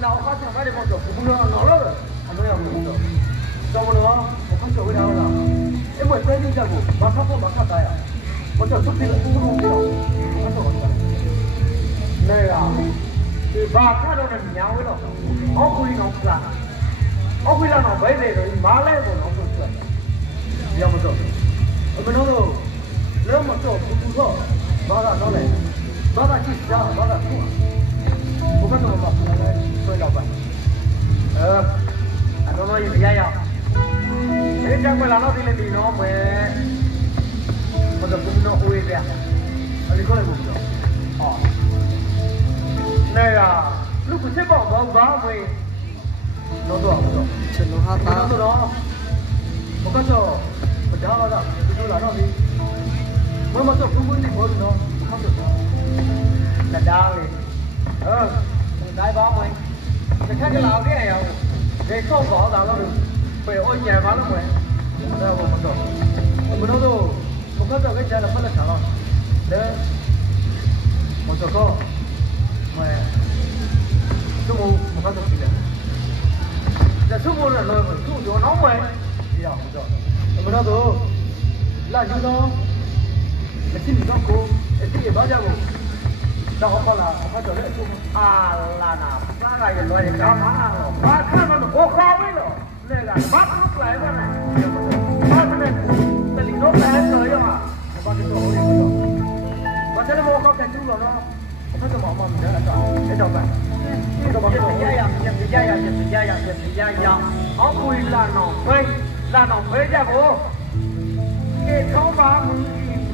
nào phát triển cái một chỗ cũng nó lắm rồi anh nói là một chỗ trong đó một phát triển cái nào là em mới thấy đi ra bộ mà khắp đây à một chỗ xuất hiện cũng không hiểu phát triển này là thì ba cái đó là nhau cái đó ông quy là nó vậy này rồi má lấy rồi nó không được giờ một chỗ bên đó rồi nếu một chỗ cũng có ba là nó này ba là chỉ ra ba là thua không có đâu mà tôi đâu vậy anh nói gì vậy à thế chắc phải là nó đi lên đi nó mới một chỗ cũng nó uy vậy anh đi có lại một chỗ này là lúc của xếp bỏ bá về nó đùa một chỗ chuyện nó hát ta nó đó một cái chỗ một chỗ là tôi là nó đi mới một chỗ cũng muốn đi thôi nó không được là đau đi đại bó mày cái khác cái nào cái này không để không bỏ vào nó được phải ôi nhà vào nó mày đâu một chỗ một đâu đâu một cái chỗ cái chơi là phải là sao đấy một chỗ có mày số một cái chỗ gì đấy là số một là lời số chỗ nóng mày đi đâu một chỗ một đâu đâu là gì đó cái gì đó cô cái gì bao giờ cô đâu có là phải trở lại chung là nào ra lại cái loại cá má rồi cá khác nó có khó với rồi nên là bắt lúc lại cái này bắt cái này cái gì nó bé rồi mà bắt cái đồ này rồi bắt cái nó có cái chung rồi nó không phải bỏ mà mình để lại cái đầu này cái bắt cái đồ dạ họ quy là nó phê ra bộ cái tháo ba mình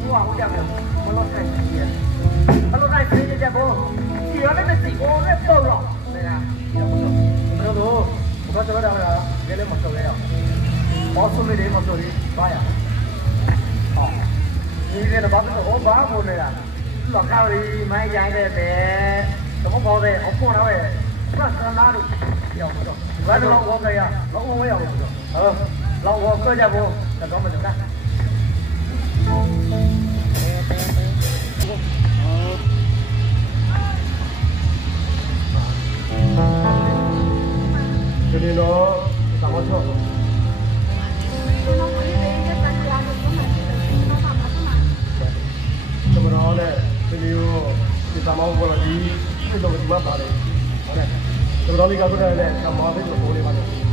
mua không được mà nó thành tiền allora dai figli di boh sì ora ne si o ne polo no no cosa vado a vedere molto bene posso vedere molto lì vai đi lên là bắt nó ốp bá luôn này à lọt cao đi mấy dài đây để không có về không có nào về nó nó được nhiều rồi vậy nó lo cái à nó không có nhiều lo cơ ra vô là có mình được đấy cho nên nó sao có chỗ cho nó này cái điều thì sao mau qua là đi cái đồ gì mà bảo đấy cho nó đi cái cái này sao mau biết được cô đi bao nhiêu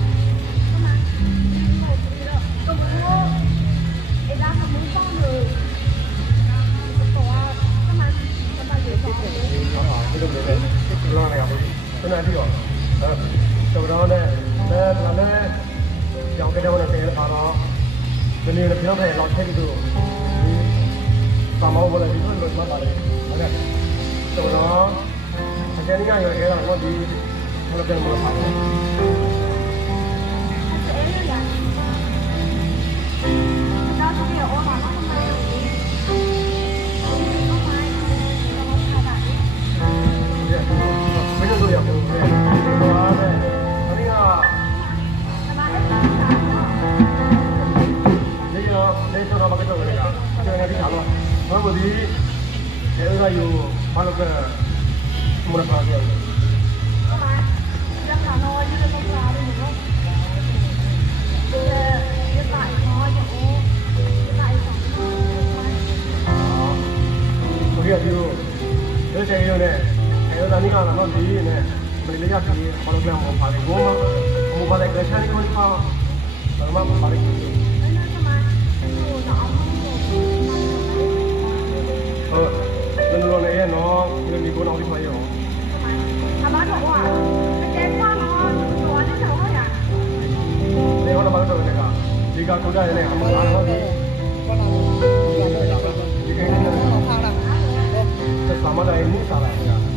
cái này đi rồi sau đó này là này dòng cái đâu là thế là nó bên này là phía này lọt hết được sao mau vừa là đi luôn mà bảo đấy ok sau đó cái này ngay rồi cái là nó đi nó bên nó phải bây giờ tôiอยากดูเลยว่าเนี่ยอันนี้อ่ะนี่อ่ะนี่ตัวเราไม่ได้ตัวเลยอ่ะเจอในที่ถามว่าเมื่อวันนี้เดี๋ยวเราอยู่มาแล้วก็มุนพาเดียวก็มาจะถามน้อยที่จะต้องการเลยเนาะจะตายน้อยอย่างโอ้จะตายสองอ๋อตัวเดียวอยู่เดี๋ยวเจออยู่เนี่ยအဲ့ဒါนี่ကတော့ဒီနဲ့ဘယ်လိုရပြီဘာလို့လဲမပါလေဘောမဘာလဲကချာရီကိုပါဘာမှမပါလေဟုတ်လောလေနော်ဒီကိုတော့ဒီမှာရောအမတော့ဟာအကျဉ်းသွားတော့တော်တယ်တော့ရလေဟောတော့ဘာလို့လဲကဒီကကိုကြရနေအမလာတော့ဒီကိန်းနဲ့ထားတာသက်သာမတိုင်းမှုစားလိုက်တာ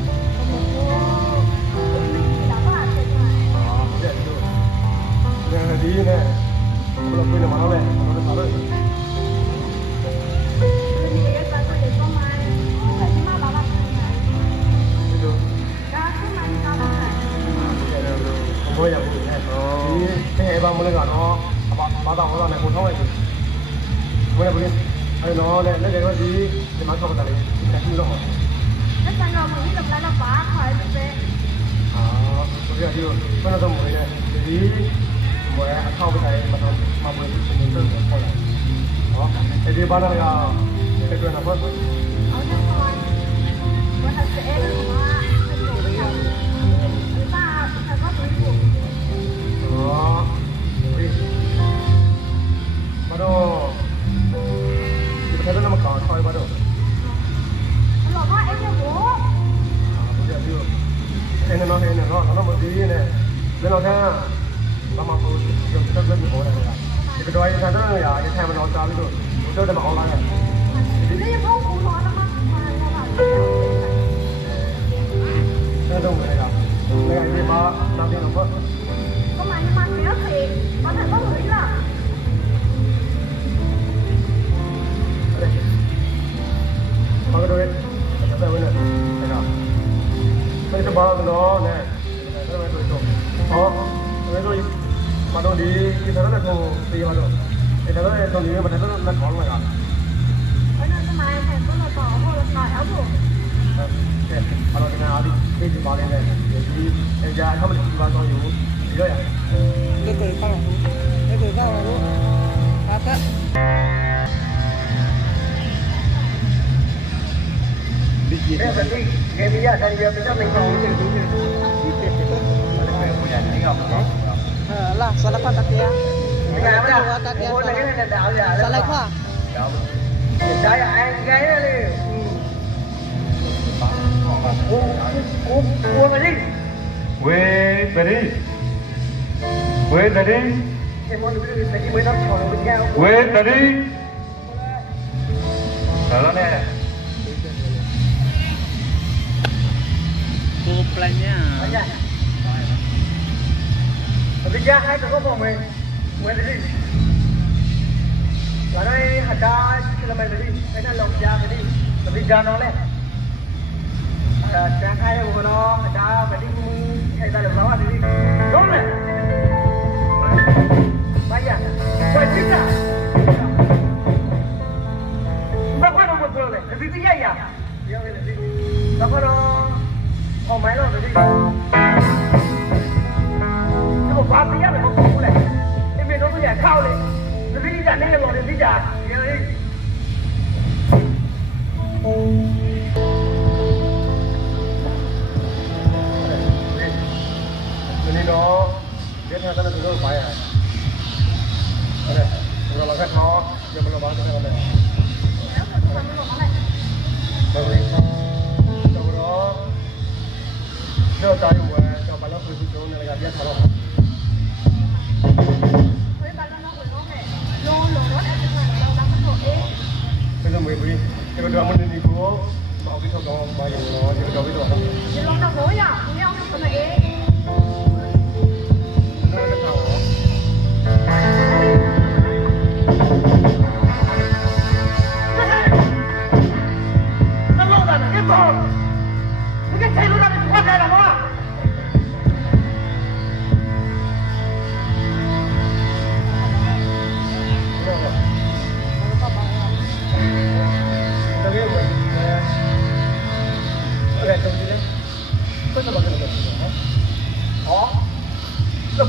ဒီနဲ့ဘယ်လိုပြေးမလဲဘာလို့လဲဒီရဲ့ပတ်သက်တဲ့ပုံမှန်ဆက်မပါပါဒီလိုဒါကမှန်တာပါဘယ်လိုရောက်နေလဲဒီအဲဘာမလဲကတော့ဘာသာဟောတာနဲ့ကိုထောင်းလိုက်ဘယ်လိုလဲအဲ့တော့လည်းလက်ကတော့ဒီမှာဆောက်တာလေတက်ပြီးတော့လက်ဆန်တော့မင်းလည်းလာပါခွာတယ်ပဲအာဆိုရ就不能这么回事，你我还靠不开，马上马不是你这个好了，好，这里把那个这个那个。好像我还是爱的嘛，那个不要，你爸才发回复。哦，对，马都，你不太那么高，靠一把都。老爸爱的我。不是就，现在那些人啊，那么低呢，那老天，妈妈说就这个就好了呀，这个东西看这呀，也看不着家里头，我这怎么好了呀？你也不胡说了吗？那都没了，那个你把那边的不。我买你妈谁要赔？把它放回了。对，把个东西，再问了，对吧？那是把那个呢，那边做一做，好，那边做一，把东西一头那从第一把做，一头那从里面把它那扛了个。我那是买很多的保护的草药布。对，把那个哪里可以去把那个，就是人家他们的地方装有，这样。Để gửi vào luôn. Và tất. Cái phần đi, cái bây giờ bây giờ mình còn cái gì Là salah kau tak ya? Salah kau. Saya anh gái đi. Uống cái gì? Quê về đi. Quê về đi. Quê về đi. Đó nè. Cô plan nha. Bây giờ hai cái phòng mình, quên đi. Ở đây hạt đá là mày đi, cái này lồng da cái đi, bây giờ nó này. Trang hai của nó hạt đá phải đi, hay ta được nó đi, đúng này. Bây giờ, quay chính ra. Nó quay đâu một giờ này, cái gì thế nhỉ? Nó quay đâu, phòng máy rồi đi. Nó quá tí á, nó không này. Em biết nó có giải khao này. Nó đi giải nên rồi đi giải. Nghe đi. Đi đó. Biết theo ta là nó phải à. Đây, nó là khách nó, giờ mình bán cái này. Bởi vì sau đó đưa tay của cho bà nó khơi xuống này là biết thằng nó. Bây giờ mình đi, cái bây giờ mình đi cố bảo cái thằng đó bao nhiêu nó giờ cho biết rồi không? Chị lo đâu nổi à? Nghe ông nói là ế. Nó là thằng đó. Nó lâu rồi, cái con. Cái xe nó đang bị quát ra là nó.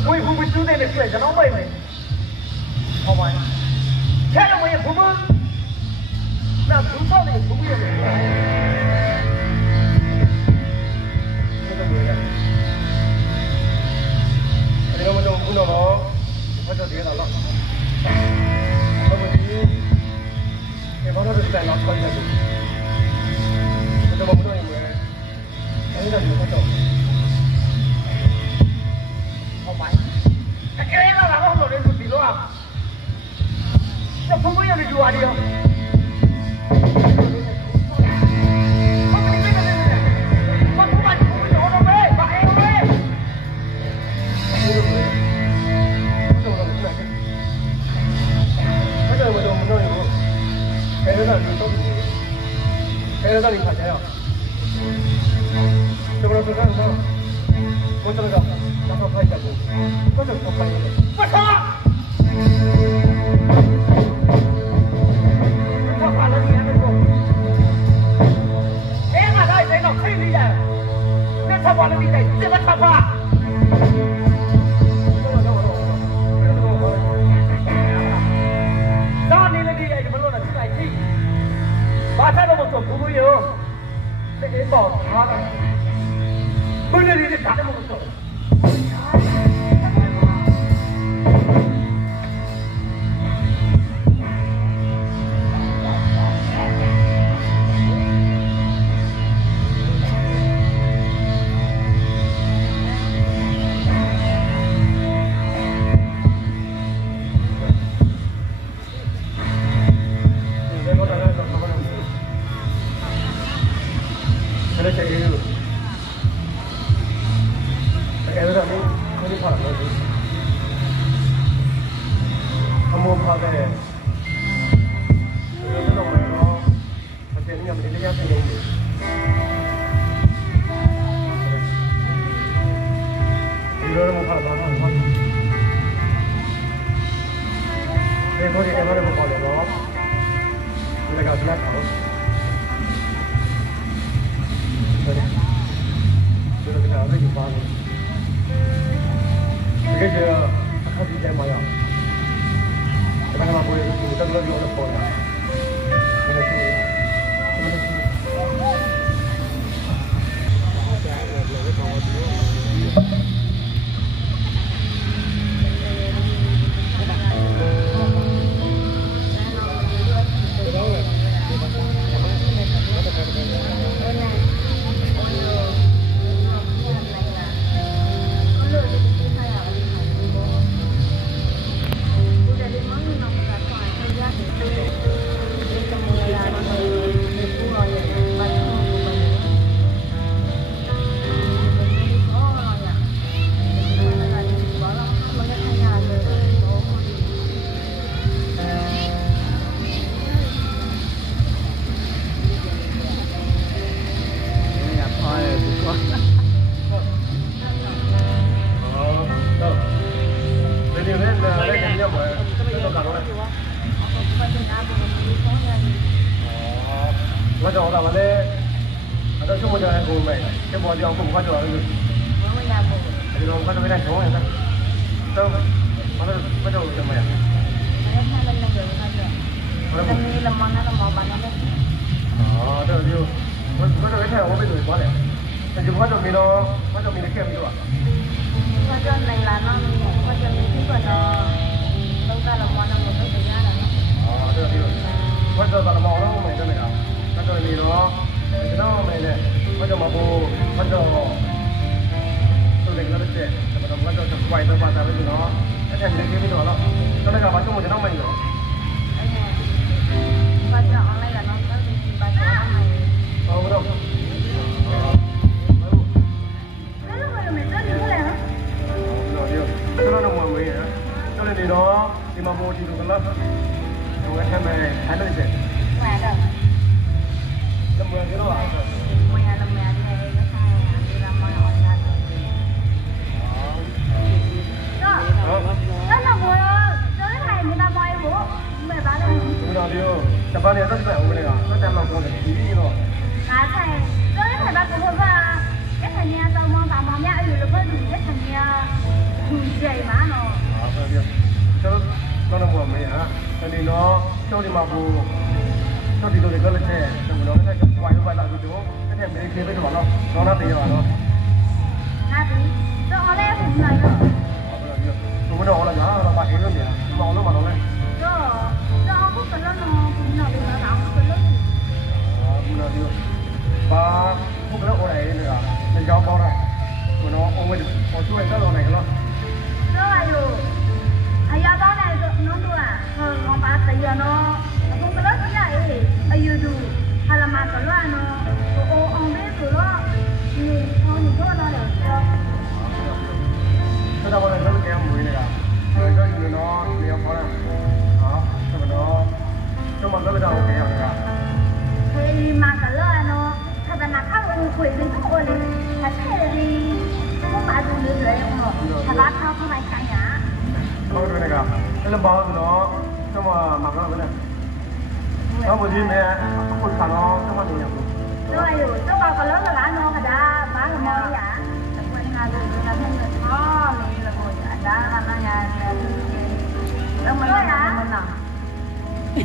Quay phụ mình chú đây là chuyện cho nó mày mày. Không phải. Thế là mày phụ mơ. Nào chú sau này phụ mơ. Cái đó mà đâu cũng đâu đó. Phải cho tiền nào lắm. Không phải đi. Cái đó nó được giải lắm con này. Cái đó mà đâu em mày. Cái đó là đâu. Không phải. Cái này là không được đến một tí luôn à? Nó không có gì để chùa đi không? Con không phải không có đâu đấy, bà em ơi. Cái này mà đồ mình nói gì không? Cái đó là tốt gì? Cái đó là linh thật đấy à? Cho nó ra sao? Con cho nó ra. Nó không phải chặt được. Có được không phải được. Bắt khó! Nó phải là gì anh không? Em ở đây thấy nó khi đi này. Nên sao gọi là đi này? Chưa bắt khám phá. ဘာသာတော့မဆိုဘူးရောတကယ်ပေါ့ဟာဘယ်လိုလဲဒါတော့မဆို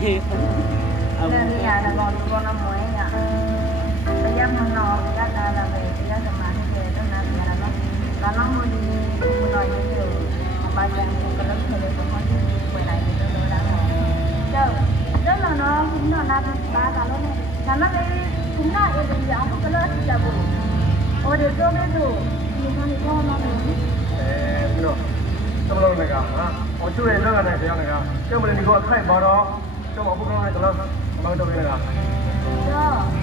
Nên nhà là còn con nó mới nhà. Bây giờ mình nó ra là về thì ra tầm ăn về đó là nó muốn nói nhiều mà ba cha cũng có lắm thời cũng có quay lại thì nó đã rồi. Đó là nó cũng là ba cả luôn này. Là nó cái cũng là cái gì đó cũng có lợi là bù. Ôi để cho biết đủ thì con nó nữa. Cái đó. Tao lâu này cả, ở chỗ này rất là này, này cả. Chứ mà đi gọi khách vào đó, cho mọi người này tao mang cho cái này cả.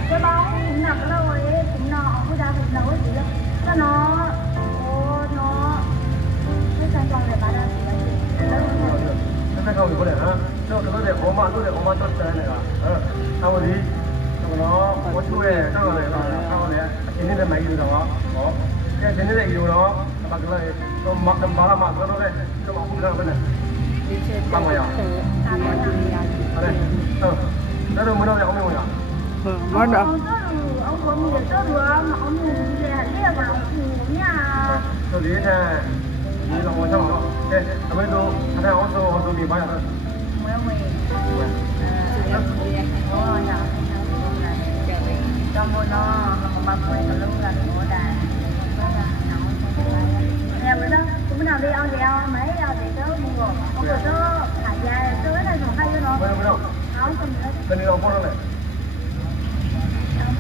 Cái bao cũng nặng lâu rồi, cũng nó cũng ra cũng nấu gì đó. Nó cái sản phẩm này bán ra thì là cái sản phẩm của này hả? Nó để ốm mà cho chơi này cả. Sao mà đi? Nó có chui này, sao mà này chỉ nên là mấy điều đó. Đó. Cái chỉ nên là điều đó. Mà cái này nó mặc đầm bá là mặc nó đây. Cho mọi người ra bên này. Bằng mày à? Ở đây. Đó đâu mới đâu để ông mình à? Mất đâu. Ông có người tốt rồi mà ông nhìn về đây vào ngủ nha. Tôi đi nè. Đi lòng ngoài xong rồi. Đây, ở bên đó, anh thấy ông số đi bao giờ? Mới trong mùa nó mà quay cả lúc là mùa đài. Em đó cũng nào đi ăn đeo mấy ăn thì tớ mua không được tớ thả dài tớ này còn hay cho nó. Bên đâu? Không cần nữa. Bên đâu con này?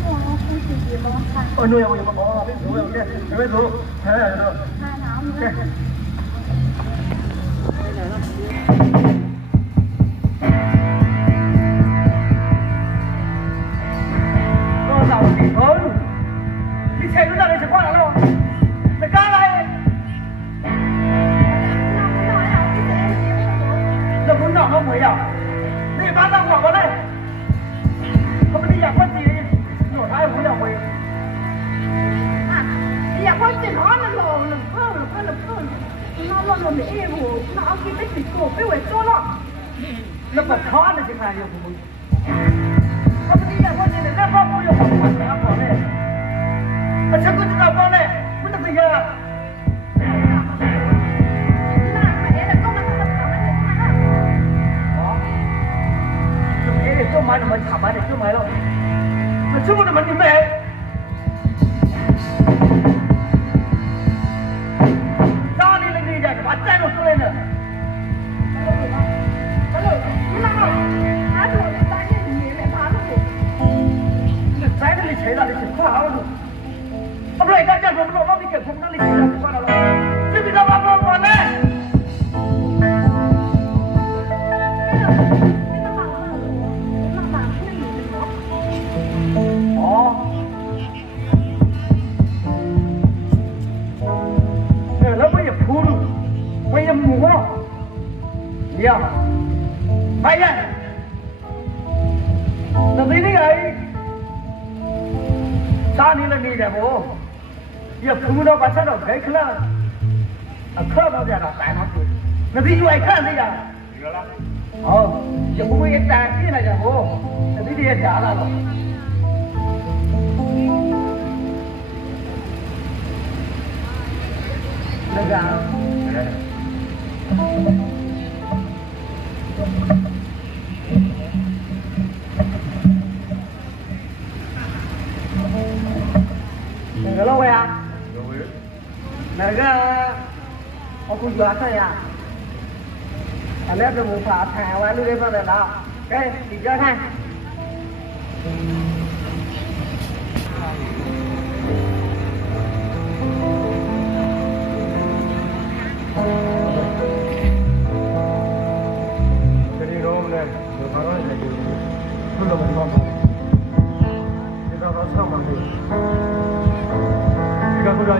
Không chỉ gì mà không. Ôi nuôi ông mà bỏ biết số rồi kia. Biết số. Thế là được. Hai nó nữa. Con giàu thì hơn. Đi xe nó ra đây sẽ qua là đâu? Mày ca đây. Giờ muốn nhỏ không mới à? Đi bán ra quả vào đây. Không đi nhà quán gì đi. Nổi hai muốn nhà mày. Dạ con chỉ nó là lồ nó bị êm hủ nó ông kia tích cổ cái quẩy cho nó Nó còn khó để chừng này nhiều của mình. Không đi nhà quán gì để ra con vô phòng quản nó bỏ này. Mà chẳng có chúng nào con này. Mới tập gì giờ. Cho mày là mình thả mày để cho mày đâu. Mà chứ là mình đi mẹ. Ra đi lên đi vậy, bắt tay một lên nữa. Trái nó lịch chế là lịch chế khoa học luôn. Hôm nay ta chẳng có nó đi kiểm không nó lịch chế là lịch khoa học đâu. Chứ vì sao mà không còn đấy. Nó bây giờ phun, bây giờ mua, nhiều, bây giờ, nó đi đi ấy, sao đi lên đi để bố, giờ phun nó bắt đầu cái khơi, khơi bao giờ nó tại nó đi vậy khơi đi à, giờ bố mới trả cái này cho bố, nó đi trả là rồi. Được rồi. Đừng lâu vậy à? Này cái ông cũng vừa thôi à? Anh em được một phạt thả qua lưu lên vào đây đó. Cái đi chơi ha. Cái đi đó này, rồi vào đó này thì không được mình vào. Đi vào đó xong mà đi. Đi ra đâu rồi?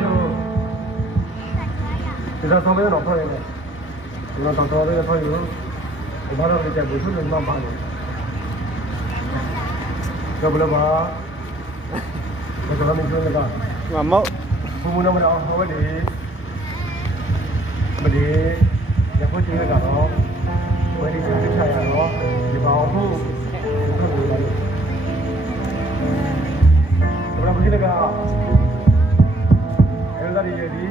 Đi ra xong mới nó thôi này. Nó tao thôi nó thôi nữa. Đi vào đó thì chạy buổi xuống mình mang. Cái bữa đó cái đó mình chơi cái Mà mẫu. phụ nữ nó đâu không đi nhà cô chơi cái đó mới đi chơi cái đó thì bảo phụ không được rồi chúng ta bây giờ cái em ra đi chơi đi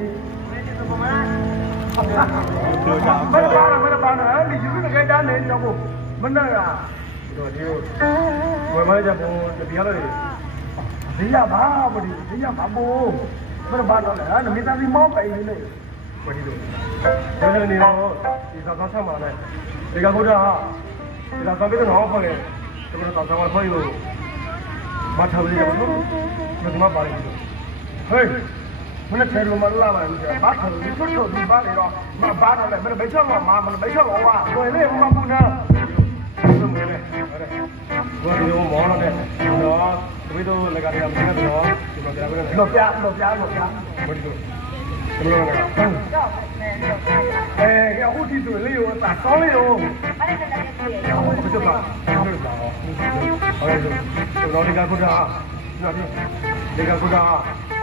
mấy bạn nữa đi chơi cái đá này đâu mình đây à တို့ဒီဝယ်မကြဘူးတရားလို့ဒီရပါမဒီဒီရပါဘူးဘယ်ဘာလို့လဲနမိသားစုမောပိုင်နေလို့ကိုဒီလိုဒါလည်းနေတော့ဒီသာသာဆက်မှာလဲဒီကဘုရားဒီလာဆောင်ပြီးတော့ဟောခေါ်တယ်ဒီမှာသာသာမှာခေါ်လို့မထားဘူးလို့ဒီမှာပါလိမ့်မယ်ဟေးမနေ့ကလည်းမလာပါဘူးဘာခေါ်လို့ထွတ်ထွတ်ဒီပါလေတော့မဘာတော့လဲမနေ့ဘယ်ချက်တော့မနေ့ဘယ်ချက်တော့ဝါကိုယ်လေးမမဘူးနော်ဘယ်လိုလဲဟုတ်တယ်ဘောဒီမောတော့တယ်တော့ဒီလိုလည်းကြရတယ်မင်းကတော့ဒီမှာကြားပဲလို့ပြဘယ်လိုဒီလိုဘယ်လိုလဲအခုဒီဆိုလေးရောတာဆောင်းလေးရောအဲ့ဒါလည်းကြည့်ရအောင်ဘယ်လိုလဲဟုတ်တယ်တော့ဒီကခုဒါနော်ဒီကခုဒါ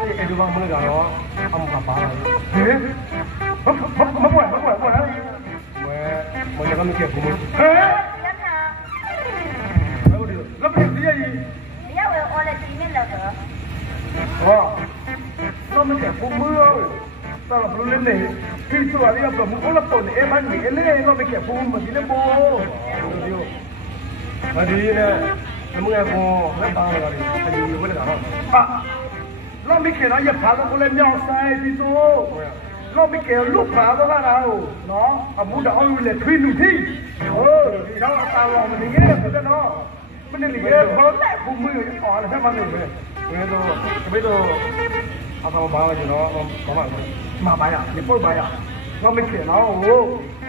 အဲ့ဒီဘာမလဲကတော့အမကပါဟဲ့မပွက်ဝဲမကြမ်းမကျဘူးဟဲ့ဟုတ်တယ်လပ်ပြည့်ရည်ရဝဲအော်လက်တီနဲ့လောက်တော့ဟောတော့မကျဘူးမလို့တော့ဘယ်လိုလဲဒီဆိုရရတော့မဟုတ်တော့နေအဲ့မနေအဲ့လေတော့မကျဘူးမဒီလေဘောဒီနဲ့နမငယ်ပေါ်လက်ပါလာတယ်အဒီဝဲလာတော့လောမီကေနော်ရပါတော့ကိုလည်းမြောက်ဆိုင်ဒီဆိုလောမီကေလုပါတော့လာတော့နော်အမှုတော်အောင်လေထွေးလူထိဟိုဒီတော့အသားတော်မနေခဲ့တယ်နော်မနေလေဘောလိုက်ဘူးမလို့အော်လည်းမနေဘူးဘယ်တော့ဘယ်တော့အသားဘာလဲကျွန်တော်မပါရဒီပုတ်ပါရလောမီကေနော်ဟို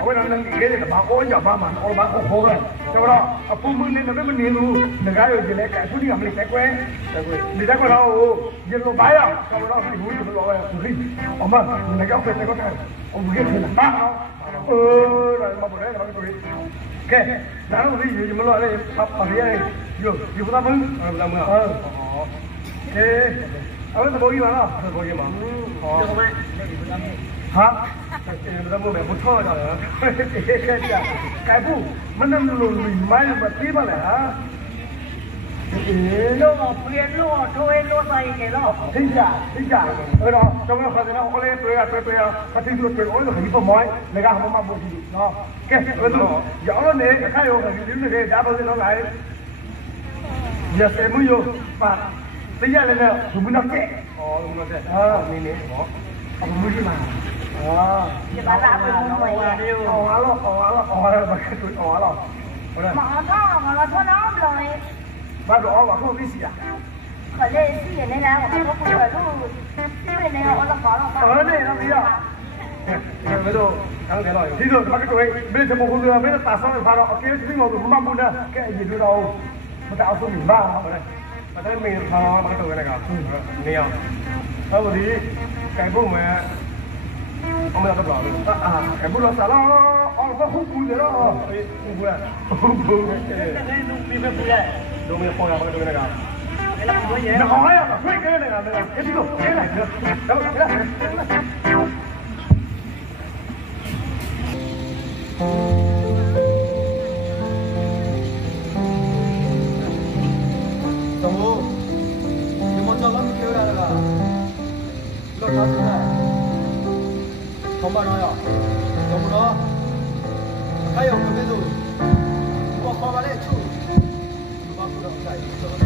အဝဲတော့လည်းခဲ့တယ်ဘာအော်ကြပါမှအော်ဘာကိုခေါ်တယ်ကျတော့အပူမနေလည်းမနေဘူးငကားရုပ်ကြီးလည်းကအခုဒီကမလေးတက်ကွယ်ဒီတက်ကွယ်တော့ရေလိုပါရကတော့ဒီဘူးဒီလိုပဲဒီအမငကားပဲတက်ကွယ်အမကြီးကလည်းပါတော့မပေါ်တယ်ဘာလို့ကဲဒါတော့ဒီရေမလို့လည်းပါရရဲ့ဒီဘုရားမင်းလာမလားကဲအဲ့ဒါဘောကြီးပါလားဘောကြီးပါဟောဟာဒါမို့ဘုထောကြတယ်ကဲဘူးမနမလို့မိုင်းမတိပါလားဟာလို့ပြန်လို့ထိုးလို့ဆိုင်ကြတော့သိကြအဲ့တော့ကျွန်တော်ခါတယ်နော်ဟိုလေးတွေ့ရဖတိလို့တယ်ဟိုလိုခီးပေါ်မိုင်းလေကမမဘူးဒီနော်ကဲဘယ်လိုရောင်းနေအခါရောဒီလူတွေဒါပါစလို့လိုက်ရစမှုရောပါတရားလည်းဒုမနာကဲဩဒုမနာကဲဟာနေနေဟောအမှုကြီးမှာဒီဘာသာဘူးမွေးရအော်ဘာကတွေ့အော်လားဟုတ်လားမတော့မတော့တော့လို့ဘာတော့ဘာကိုသိစီရခလေးစီရနေလားဘာလို့ကိုလို့စီရနေတော့တော့ဘာလို့ဟောနေတော့ဒီရဘယ်တော့တောင်းကြတော့ဒီလိုဘာကတွေ့ဘယ်စမခုကဘယ်တာဆောင်းဖာတော့အကေးသိမလို့မမဘူးနဲ့ကဲဒီလိုတော့မတောက်ဆုံးပြီဘာဟုတ်လဲမတယ်မင်းဖာဘာတော့လည်းကနေအောင်ဟုတ်ဒီကြိုင်ဖို့မယ်အမေတော့ဘာလို့ကဘုရားဆလာအော်ဘာခုကူတယ်တော့ဟုတ်ကဲ့ဟုတ်ကဲ့လူပြီးပဲပြရတယ်ဒုံးရပေါ်လာဘာတော့လည်းကအဲ့ဒါကိုရဲနော်ရဖိတ်ခဲနေတာလည်းအဲ့ဒီလိုခဲလိုက်တော့ဒီမတော်လည်းပြောရတာလောထားစမ်းဘာမှတော့တော့ဘလို့ခိုင်အောင်မင်းတို့ဘာပါပါလဲချူဘာဘူးတော့ခိုင်တော့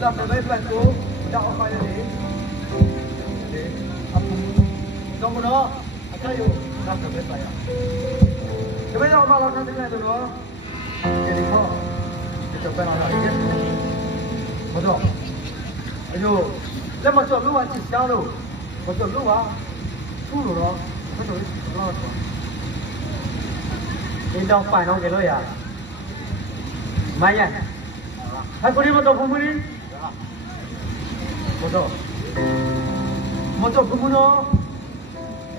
làm được đây phải cố đạo phải để trong đó cái gì làm được đây phải cái bây giờ mà làm cái này được đó cái gì không cái chụp cái nào lại chứ bắt đầu cái gì nếu mà chụp lúc mà chỉ sao đâu mà chụp lúc mà thu rồi đó bắt đầu lo đi đâu phải không cái đó à mai nhá hai cô đi một tổ không đi một tổ 먼저 부모는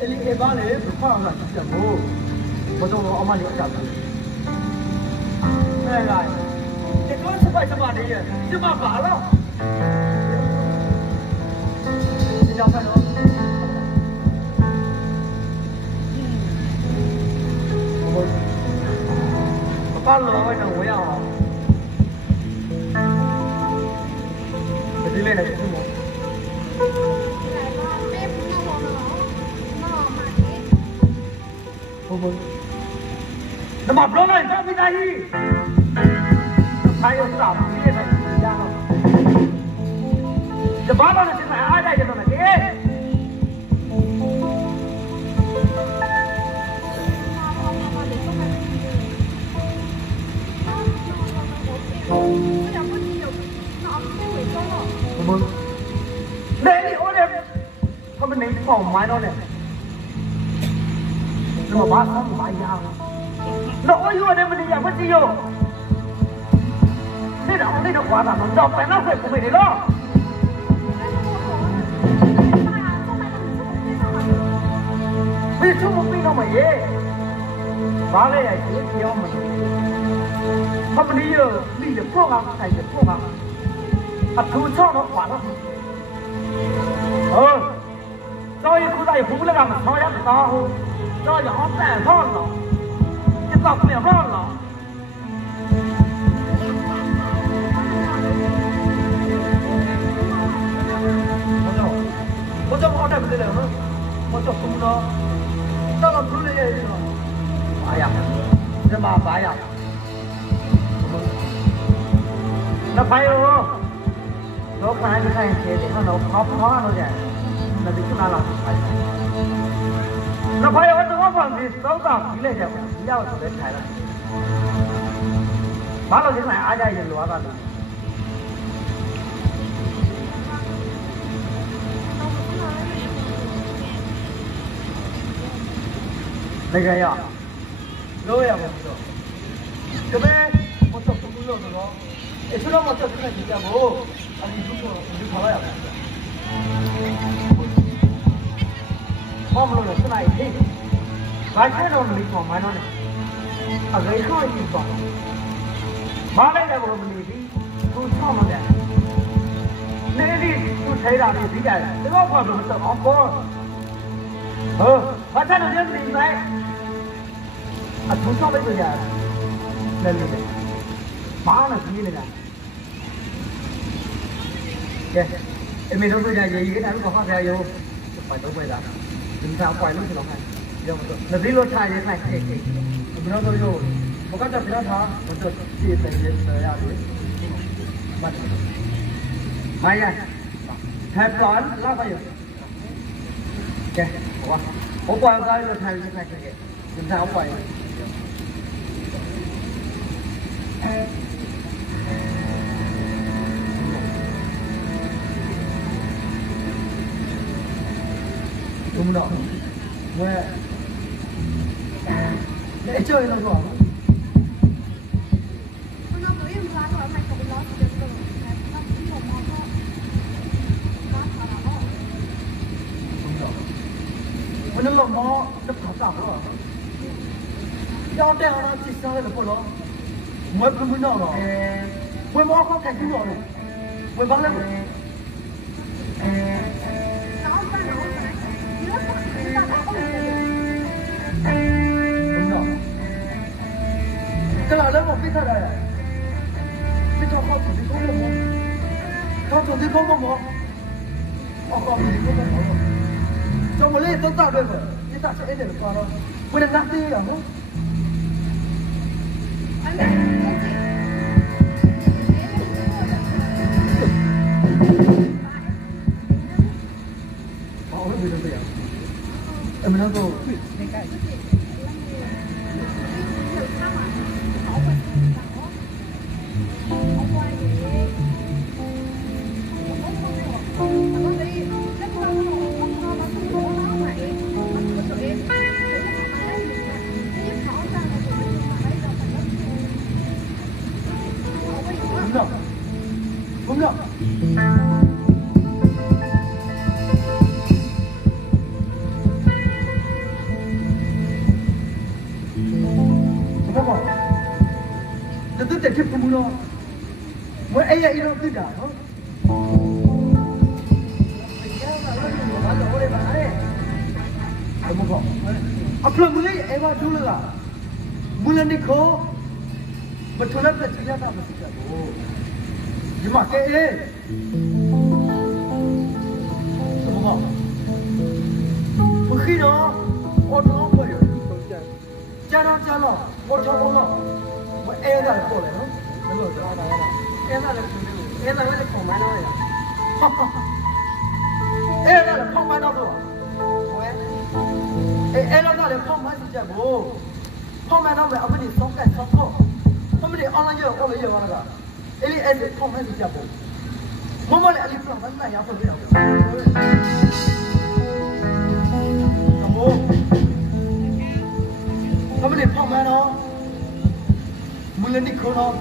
에바를 불파하나 진짜 뭐 먼저 어머니 잡고 내가 이제 그런 스파이 돼 이제 막 봐라 이제 앞에서 빨로 나가자 뭐야 들리네 지금 뭐 mà nó này ra bên đây thay ông tạm đi này ra không giờ bác nó sẽ phải ai đây cho nó này thế đây đi ô đẹp không bên này phòng máy nó này nhưng mà bác không phải ra nó ôi vô đây mình đi làm cái gì vô đây nó quá là nó đọc phải nó phải của mình đấy đó bây giờ chúng một pin đâu mà vậy bá đây là chỉ thiếu mình không mình đi được phương án thành được phương án thu cho nó quá đó rồi khu này cũng là làm sao đó to rồi nó tẻ thon rồi tập mẹ con rồi 먼저 어디 되려나? 먼저 공로 나가 불러야 돼. 아야. 이제 마 봐야. 나 봐요. 너 가야 돼. 가야 돼. 너 봐 너지. 나 지금 나라. 나 봐요. 너 방비 썩다. 이래 줘. 이하고 내 차이라. 말로 지금 아자 이제 와가. 내가 야, 너야 뭐죠? 그래, 먼저 불러 너. 애처럼 먼저 그냥 진짜고, 아니 이거 가봐야 돼. 마음으로 쓰나 이제. 말처럼 믿고 말하네. 아, 왜 그거 있어? 말해라고 그러면 또 처음 돼. 내일이 또 제일하는 비가 내가 봐도 또 없고. 맞아 너 여기 있네. 아, 동서 왜 그러냐? 내리네. 마나 뒤에냐? 예, em đâu bây giờ gì cái này nó còn phát ra vô, phải đâu bây giờ, chúng ta quay lúc thì nó hay, giờ một là tí lô thay thế này, mình nó thôi vô, một cái tập thì nó tháo, một tập thì phải đến tới à đấy, bắt, hay nha, thay toán lao bao nhiêu, ok, có quay cái lô thay thế này kìa, chúng ta quay. Đúng rồi. Nghe. Để chơi nó rồi. Nó lồng mò nó khó cảm rồi. Do đeo nó chỉ sao là của nó. Mới cũng nó rồi. Mới mò không thành cũng rồi. Mới bắn lên. Đúng rồi. Cái là lấy một cái thật này. Cái cho con chỉ có một món. Con chỉ có một món. Con chỉ có một món. Cho một ly tôi tạo được rồi. Cái tạo sẽ để được qua thôi. Mình đang đi à? Em nói cô đúng rồi. 都在这父母了，我哎呀，一种对的哦。怎么搞？啊，不然没来，哎嘛，出来了，没来你考，不出来不今天他不是这哦，你妈给哎，怎么搞？不黑了，我这老朋友，加了，我超过了，我挨着过来了，能够知道的，挨着我就空白了呀，哈哈哈，挨着空白了多，喂，挨着那里空白是这不，空白那边我们的松干松错，我们的熬了药那个，那里挨着空白是这不，我们俩里不能那样分的。我们的泡面咯，没人的口咯，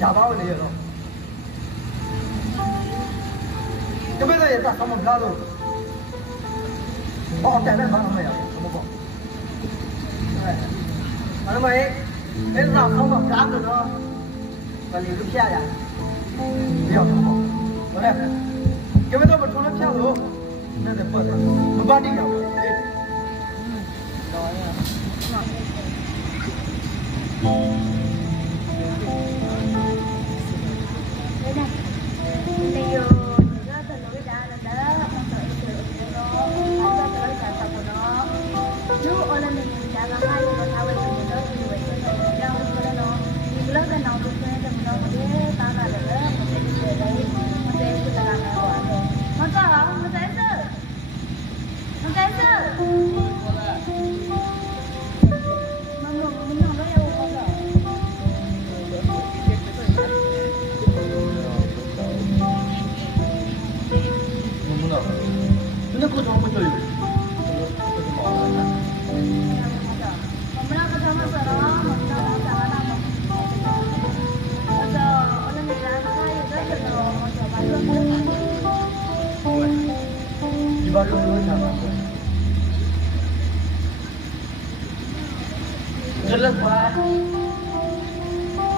哑巴的了。这边的也打什么票咯？哦，带来忙了没有？怎么搞？哎，完了没？没打什么票的呢？把你都骗呀！不要什么？我来，这边都不出来票喽，那得不得？不把你要。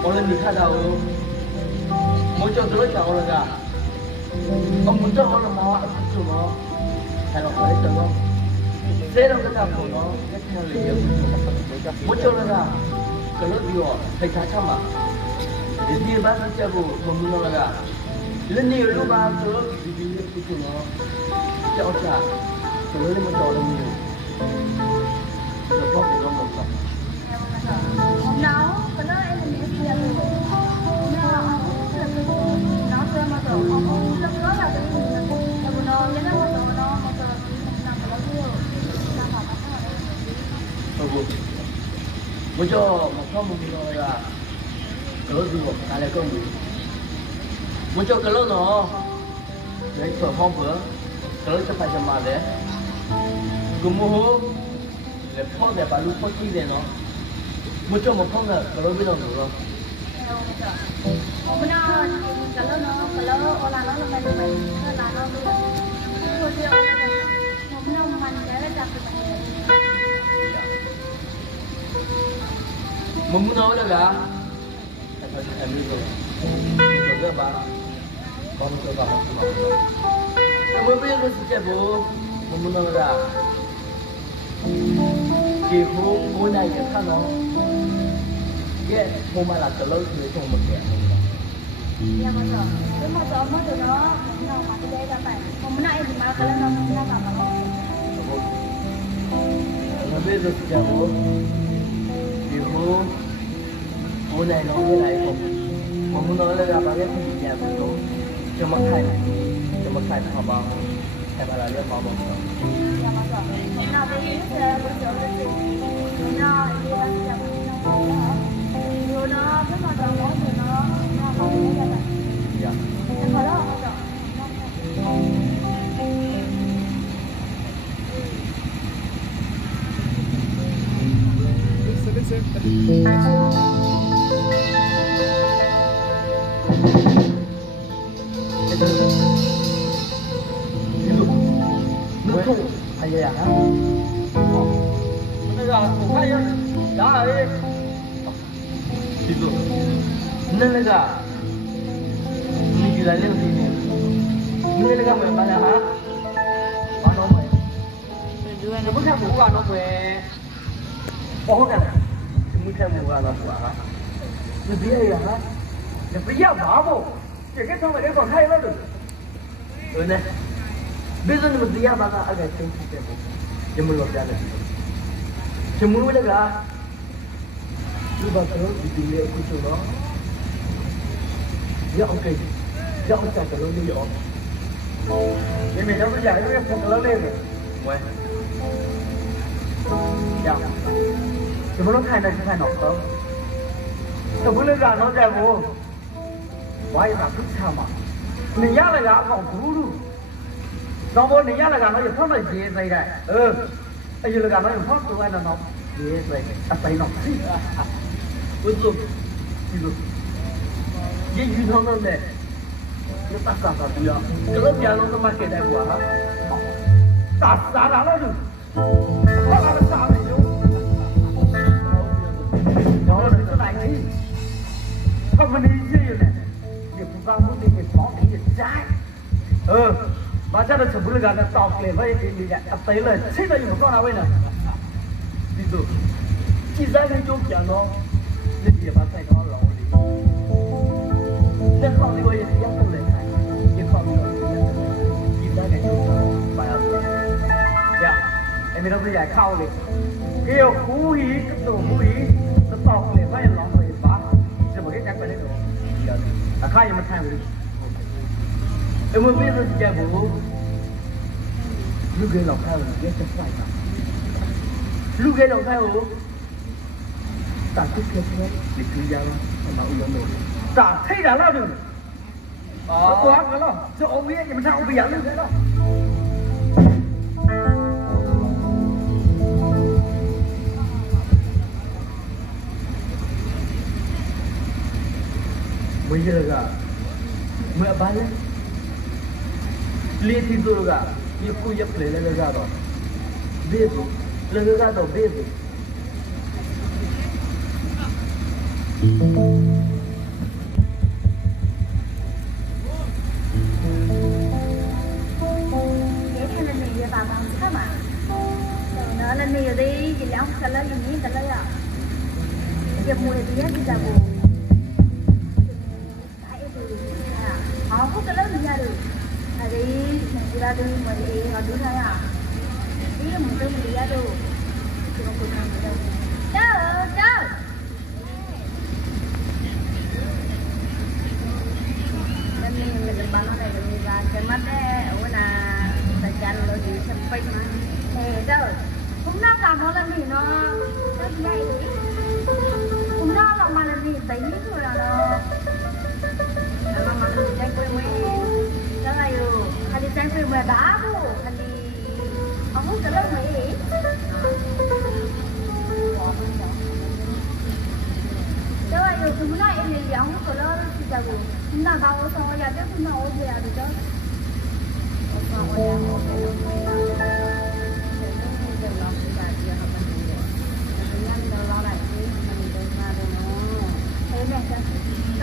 Orang ni kata tahu, muncul terus cakap orang dah. Muncul orang mawa tu semua, kalau kau itu semua, saya orang kata semua, kita lihat muncul orang dah. Kalau dia saya cakap mah, jadi bahasa cakap membunuh orang dah. Lepas lu bahasa di itu semua, cakap kalau ni muncul orang ni, lepas kita muncul. Now, kalau ini dia tu, now saya masuk. Lepas lah tu, lepas now kita masuk, nak kalau tu, nak apa tak? Bagus. Muncul macam mungkin orang kalau dulu ada kau ni. Muncul kalau no, jadi perform kalau cepat jemaah deh. Kemudian lepas dia baru pergi deh no. Muncul macam mana kalau bila dulu? Benar, kalau orang lain main, orang lain tu, kalau dia benar main dia tak boleh. Membunuh orang dah, ambil tu, tu apa? Baru tu apa? Kamu boleh sejak bu, membunuh orang. Kehung boleh kita no. Dia malah kalau tu cuma dia. Ya betul. Cuma cuma tu no, mati dia dapat. Membunuh itu malah kalau no membunuh apa? Lebih tu sejak bu. Kehung boleh no boleh pun. Membunuh orang apa dia pun dia betul. Cuma kai apa? Kai malah dia apa? Ya betul. Membunuh ini betul betul. Membunuh ini betul betul. Nó cái mà đầu mối thì nó không có ra này. Dạ. Em có đó không được. Nước thu hay vậy hả? Bây giờ cũng hay đó đi. Đi rồi. 那个，你居然认识你？你那个没办法哈？玩弄没？你不看不玩弄没？我看了，你看不玩弄不哈？你别呀哈，你不要麻木，这个他们这个太了的，对呢？别说你们这样吧，那个真是的，你们老家的，什么那个？你把这一点点不收了。要 OK， 要讲个能力哦。你每天不讲，因为不可能那个。喂，呀，怎么能看到就看到了？这不能让人在乎。我也拿不差嘛。你家那个好咕噜，那么你家那个那就放到野菜的，哎呦那个那就放出来了喏，野菜啊菜喏，我说，记住。ये युद्ध में ने ये तासा सा दिया कल प्यालों में मार के दे हुआ है तासा डाला जो वाला सामने जो और तो नहीं अब नहीं चाहिए ने ये पूरा मुझे ये बहुत ये जाए बाजा तो सब लोग आना टॉप ले भाई ये लिया अब तैयार है सीधा ये कौन आवे ना दीदो चीज़ा नहीं जो क्या नो ये ये बात है ना लो这靠这个也是要动的，也靠这个，一般的就是把它做，呀，哎，没东西也靠的，给有狐狸，这种狐狸，这到后来发现狼尾巴，怎么给讲过来的？啊，看有没有看过？哎，我没有时间不，如果老看我，也是坏的，如果老看我，打出去出来，你可以讲了，那我有没有？咋退了了就？啊，光了，这欧耶，你们看欧耶了，了。没这个，没办了。लेती तो लगा ये कोई ये प्ले लगा दो बेबी लगा दो baby vậy thì lần này vào bằng sao mà rồi nữa lần này đi gì lắm cả lấy gì cả lấy à giờ mùa thì hết đi ra buồn họ không có lấy gì ra được đi ra đi mà đi họ đứng đây à đi là mình tự mình đi ra được thì không được làm gì đâu chờ nên mình bán nó này mình ra cái mắt đấy ở là tại cha nó đi xem phim mà thế đâu cũng đang làm nó làm gì nó vậy cũng đang làm mà làm gì thấy biết rồi là nó mà mình đang quên đó là dù anh đi xem phim về đá vô anh đi không muốn cái lớp này đó là dù chúng nó em đi không có lớp thì sao dù chúng ta đâu có xong giờ chúng nó ổn về được chứ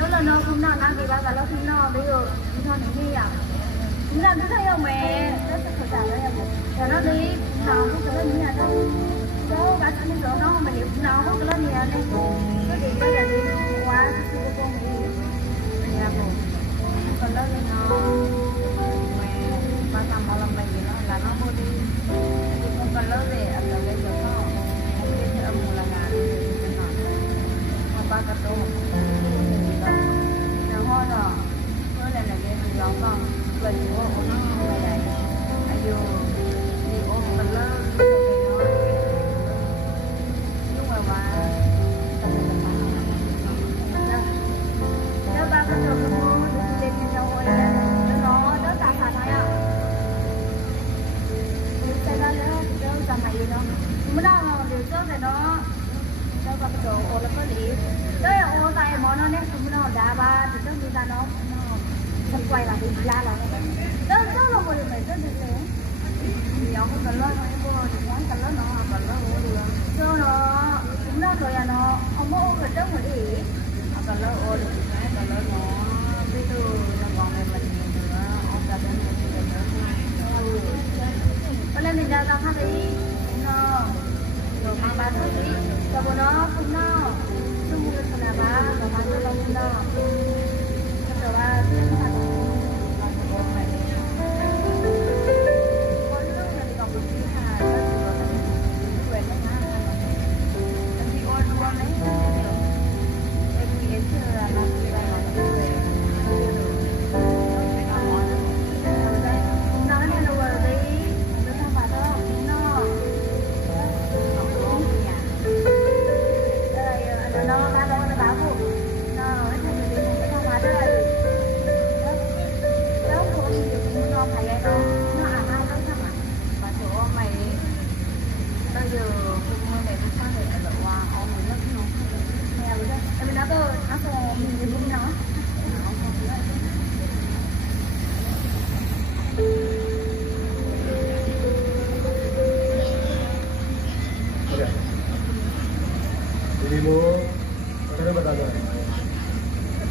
đó là nó không nào làm gì bao giờ nó không no bây giờ nó này như vậy chúng ta cứ thấy không mẹ nó sẽ phải làm đấy rồi nó đi nào không có lên như này đâu số cả những chỗ nó mà nếu nào không có lên như này nó đi bây giờ đi qua cái con đi nhà bố còn lên thì nó mẹ ba trăm bao lần này nó là nó mua đi không còn lớn về ở đây bây giờ nó không biết âm là ngàn nó ba cái tô thôi rồi, với lại là cái mình lỏng con, về chỗ của nó lại lại, ai vô đi ôm mình lớn, nhưng mà nếu ba cái đồ nó lên trên đâu rồi, nó ta xài thôi à, cái đó nó xài này gì đâu, mới đâu điều trước thì nó ba cái đồ ô là có gì, đấy ô tay món nó nè, nó đá ba thì chúng ta nó không quay lại thì ra là đó là một điều phải rất là lớn nhiều không cần lớn nó cô thì món cần lớn nó cần lớn ô được cho nó chúng nó rồi là nó không có ô được đâu mà đi cần lớn ô được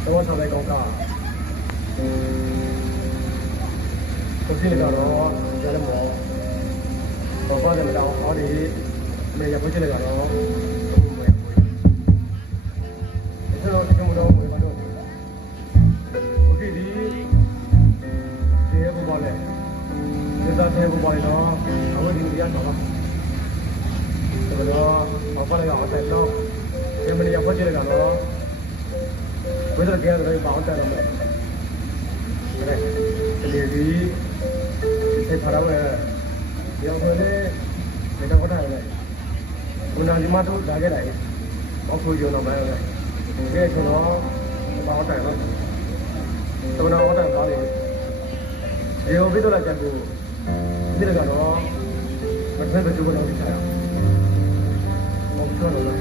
တော့ထားတဲ့ကောင်းကကိုစီကတော့ကြားရမောတော့ပါတယ်မတော့ဟောဒီမေရဖို့ချင်တယ်ကတော့ဒီလိုဒီလိုတော့ဘယ်မှာတော့โอเคဒီဘောပါလေဒီသားတဲ့ဘောပါလေတော့အဝတ်ဒီရတော့တော့ဘာပါလဲအောင်တဲ့တော့ဒီမရဖို့ချင်တယ်ကတော့ဝိဒကေရတယ်ဘာအောင်တယ်တော့အဲ့ဒီဒီဖာရောဒီအောင်လည်းဒီတော့ထားရတယ်ဘုရားဒီမှာတော့လာခဲ့တယ်ဘောခွေရုံတော့မရဘူးဒီကျွန်တော်ဘာအောင်တယ်တော့တော်တော်အောင်တယ်ပါလေဒီဟိုပြီးတော့လာကြကိုဒီကတော့မထွက်တဲ့ကျိုးတော့ဒီချာဘောခွေတော့လာ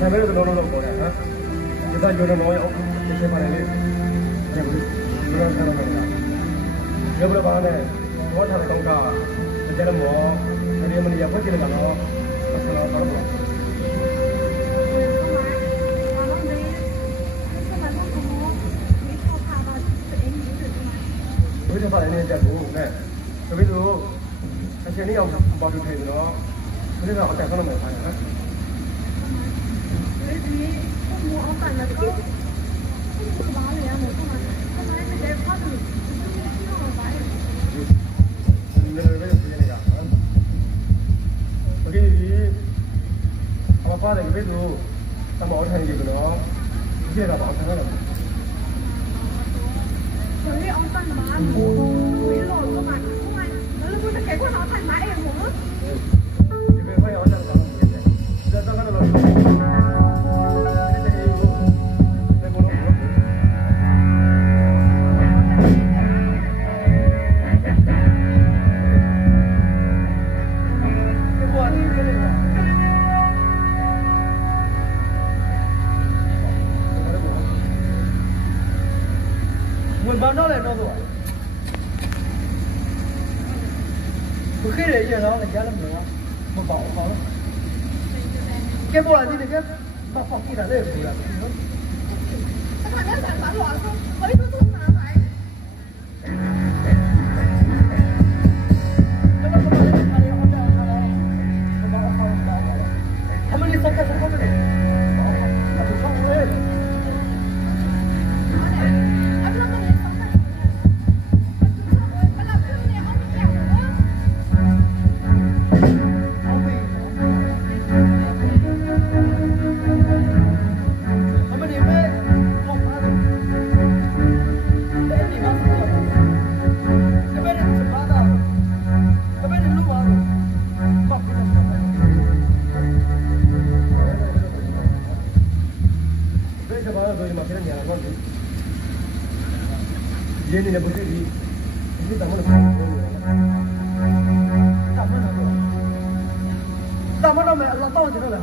ဒါပဲတော့လုံးပေါ်တယ်ဟမ်ဒီသားရောတော့ရောဒီချက်ပါလေဒီလိုတော့တော့ရဘရပါနဲ့ဘောထားတဲ့ကောင်းကကျတဲ့မောဒီမနီရဖွဲ့ကြည့်တယ်ကတော့ဆလာတော့တော့ဘယ်တော့ပါလဲနေကြဘူးနဲ့တပည့်တို့အချိန်လေးအောင်ပေါ်ပြီးထိုင်တော့ဒီတော့အတက်ဆုံးမယ်ပါနော်我感觉高，这个娃儿呀，我干嘛？干嘛没得花的？这个娃儿。那个不是那个，我给你，我发的一辈子，咱们熬成一个了，一个把成了。我这熬干嘛？我一老干嘛？那不是给过老太买哎我？你别快熬成了，这刚刚的老。ဘာတော့လဲတော့တော့ဘုခေရရတော့ကြားလို့မရမပေါ့ဟောကဲပေါ်လာဒီကဲဘာဖောက်ကြည့်တာလဲဘူးလားနော်အဲ့ဒါလည်းဘာလို့အောင်ဘယ်လိုလုပ်တာလဲအမလေးစကားစကားတယ်ये नहीं बोलते भी ये तमन तमन में अल्लाह ताऊ चला है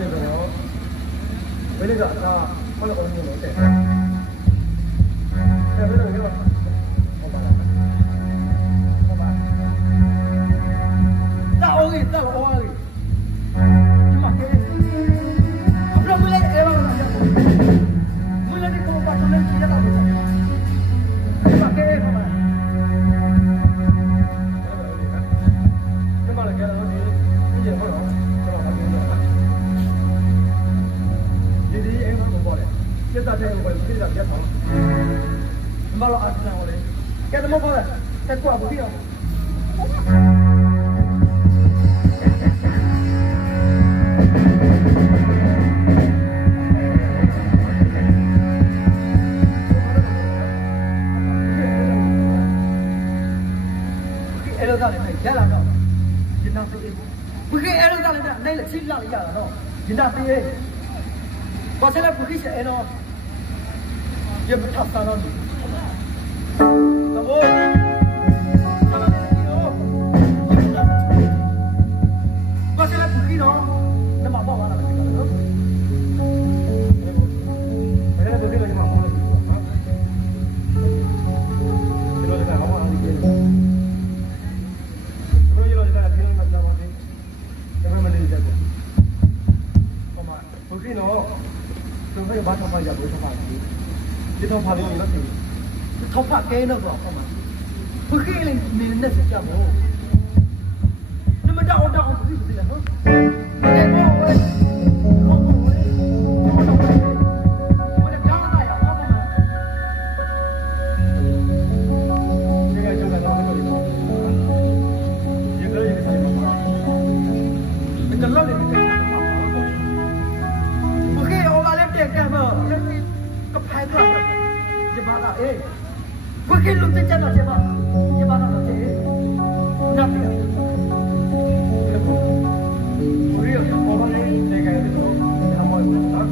တယ်ဆိုတော့ဘယ်လိုကအစားမလို့အောင်လို့တဲ့ဘယ်လိုလဲဟုတ်ပါလားဟုတ်ပါတာအောင်ကြီးတာအောင်ကြီးဒီမှာကဲအပလောမလဲအေးပါလားမလဲဒီကောပါတော့လဲကြည့်ရတာပေါ့ဒီမှာကဲပါလားဒီမှာလည်းကြတော့ဒီကြည့်ရတော့ကျွန်တော်ပါပြောတယ်ဒီအဲ့မှာပေါ့လေစစ်သားတဲ့ဘယ်စစ်သားပြတ်သွားမလို့အားစံဝင်ကဲတော့ပေါ့လေတက်ကွာဘူးပြောအဲ့တော့လည်းရလာတော့ဒီနောက်ပြေးဘုခေအဲ့တော့လည်းနိုင်လက်ချိလာရတာတော့ဒီနောက်ပြေးဘာစလဲဘုခေအဲ့တော့ရမထပ်တာတော့သဘောဘာစလဲဘုခေတော့တမပေါ့ပါလားအဲ့ဒါဘုခေလည်းဒီမှာပေါ့ဒီလိုလည်းဟောမှာဒီကေတော့ဘာသာပါရဘူးဘာသာဒီတော့ဘာလို့လဲတော့ထောက်ဖကဲတော့ပေါ့မှာဘုခေးလေးမင်းနဲ့စကြမို့နမတော့တော့ဘုခေးပြီလားနော်ဘယ်တော့ဝဲဟုတ်ပါဘူးဟုတ်တော့ဘယ်ကြောင်းလာရအောင်ပါဒီကကြောက်တော့မလို့ရေကလေးဆိုင်ပါဒီကလောက်လေးကဲမကဖိုင်တော့ဒီမှာကအေးဘယ်ကလူတက်ကြတော့ဒီမှာတော့အေးနတ်ပြဘယ်လိုပေါ်ပါလဲဒီကဲတော့အမောနော်